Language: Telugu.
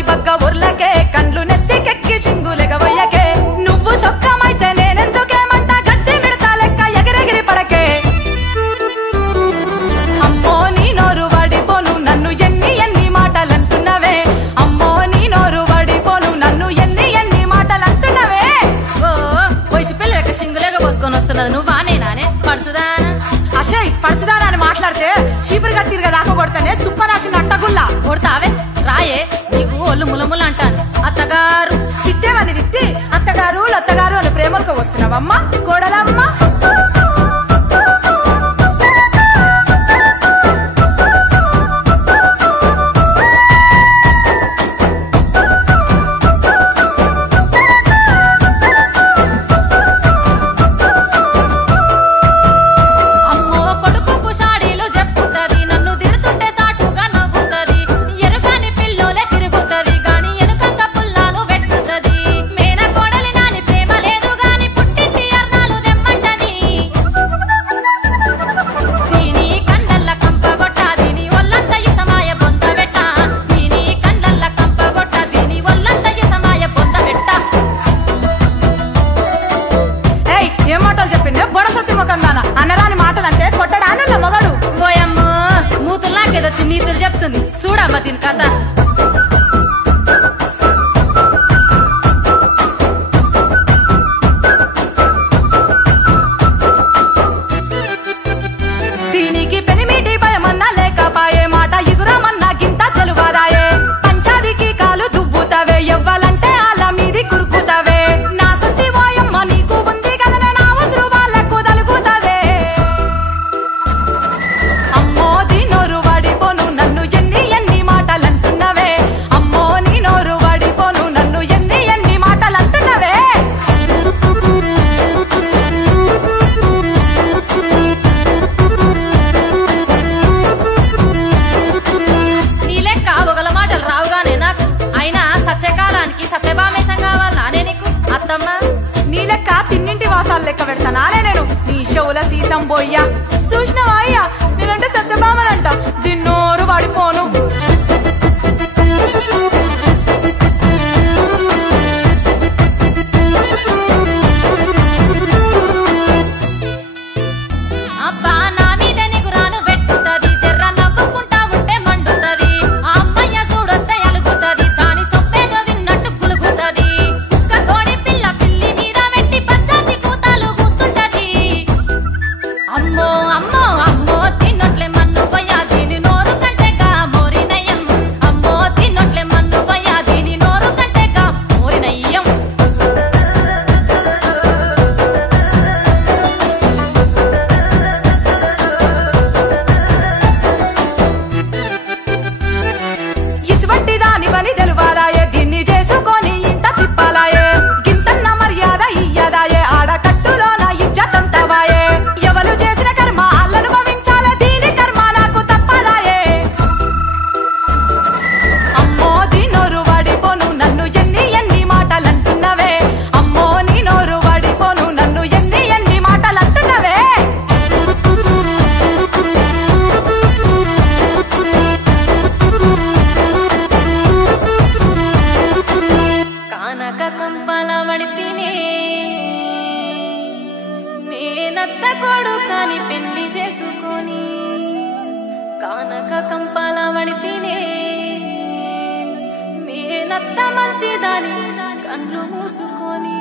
వాడి బగ్గ ఉర్లకే కండ్లు నెత్తికెక్కి సింగులెగవయ్యకే నువ్వు సొక్కమైతే నేనెందుకేమంట గట్టి మిడతా లెక్క ఎగిరెగిరి పడకే అమ్మో నీ నోరు వాడిపోను నన్ను ఎన్ని మాటలంటున్నవే అమ్మో నీ నోరు వాడిపోను నన్ను ఎన్ని మాటలంటున్నవే ఓ వయసు పిల్లలకి సింగులేగ పోసుకొని వస్తున్నది నువ్వా నేనానే పడుసుదానా అషయ్ పడుచుదారా అని మాట్లాడితే చీపురు కట్టిరుగా దాకా కొడతానే సుప్పరాసిన అట్టగుల్లా కొడతావే రాయే నీకు ఒళ్ళు ములములు అంటాను అత్తగారు తిట్టేవని తిట్టి అత్తగారు లత్తగారు అని ప్రేమలకు వస్తున్నావమ్మా కోడలమ్మ నీతులు చెప్తుంది చూడమ్మ దీని కథ దీనికి పెనిమిటి భయమన్నా లేకపాయే మాట ఎగురమన్నా గింత తెలువారాయే పంచాదికి కాలు దువ్వుతావే ఎవ్వాలంటే అలా మీది కురుకుతావే నా సుట్టి వాయమ్మ నీకు ఉంది కదనే నా ఉసురు వాళ్ళకు తలుగుతావే అమ్మో దీ నోరు వాడిపోను నన్ను ఎన్ని మాటలంటున్నవే అమ్మో నీ నోరు వాడిపోను నన్ను ఎన్ని మాటలంటున్నవే నీ లెక్క ఒకల మాటలు రావుగానే నాకు అయినా సత్యకాలానికి సత్యభామేశం కావాలి నానే నీకు అత్తమ్మ నీ లెక్క తిన్నింటి వాసాలు లెక్క పెడతానానే నేను నీ షవుల సీసం బోయ్యా చూసినవా అయ్యా నేనంటే సత్యభామనంట దిన్నోరు వాడిపోను అబ్బా నా మీద నిగురాను పెట్టుతది జర్ర నవ్వుకుంటా ఉంటే మండుతది ఆ అమ్మయ్య చూడొస్తే అలుగుతది దాని సొప్పేదో తిన్నట్టు గులుగుతది కోడి పిల్ల పిల్లి మీద పెట్టి పచ్చటి కూతలు కూతుంటది అమ్మో అమ్మో అమ్మో తిన్నట్లే మన్ను వయ్యా దీని నోరు కంటేగా మోరినయ్యం అమ్మో తిన్నట్లే మన్ను వయ్యా దీని నోరు కంటేగా మోరినయ్యం ఇసువంటి దాని పని తెలువారాయే దీన్ని చేసుకొని ఇంత తిప్పాలాయే గింతన్న మర్యాద ఇయ్యదాయే ఆడకట్టులోన ఇజ్జతంతవాయే ఎవరు చేసిన కర్మ అల్లనుభవించాలే దీని కర్మ నాకు తప్పదాయే అమ్మో దీ నోరు వాడిపోను నన్ను ఎన్ని మాటలంటున్నవే అమ్మో నీ నోరు వాడిపోను నన్ను ఎన్ని మాటలంటున్నవే కానక కంపల వడితినే మేనత్త కొడుకని పెళ్లి చేసుకొని కానక కంపల వడితినే మేనత్త మంచిదాని కళ్ళు మూసుకొని